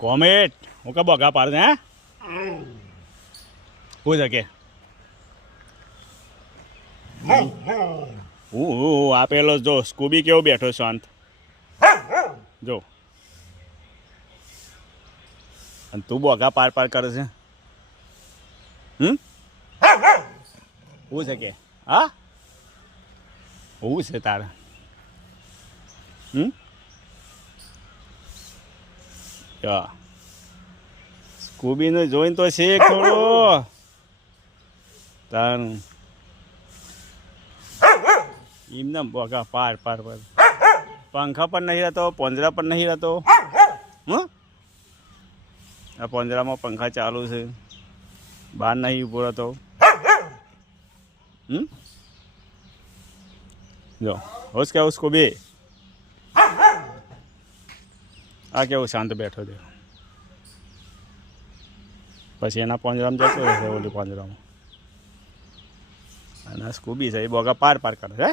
કોમેટ હું કા બોગા પાડ હે હું શકે હું આપેલો જો સ્કૂબી કેવો બેઠો શાંત જો અને તું બોગા પાર પાર કરે છે હું છે હા હું છે તારે સ્કૂબીને જોઈને તો શીખ થોડો તારું એમને બોગા પાર પાર પાર પંખા પર નહીં રહેતો પોંજરા પર નહીં રહેતો હું આ પોંજરામાં પંખા ચાલુ છે બહાર નહીં ઊભો રહેતો જો હોશ કેવું સ્કૂબી આ કેવું શાંત બેઠો છે પછી એના પોંજરામાં જતો રહેશે ઓલી પોંજરામાં અને સ્કૂબી છે એ બોગા પાર પાર કરે છે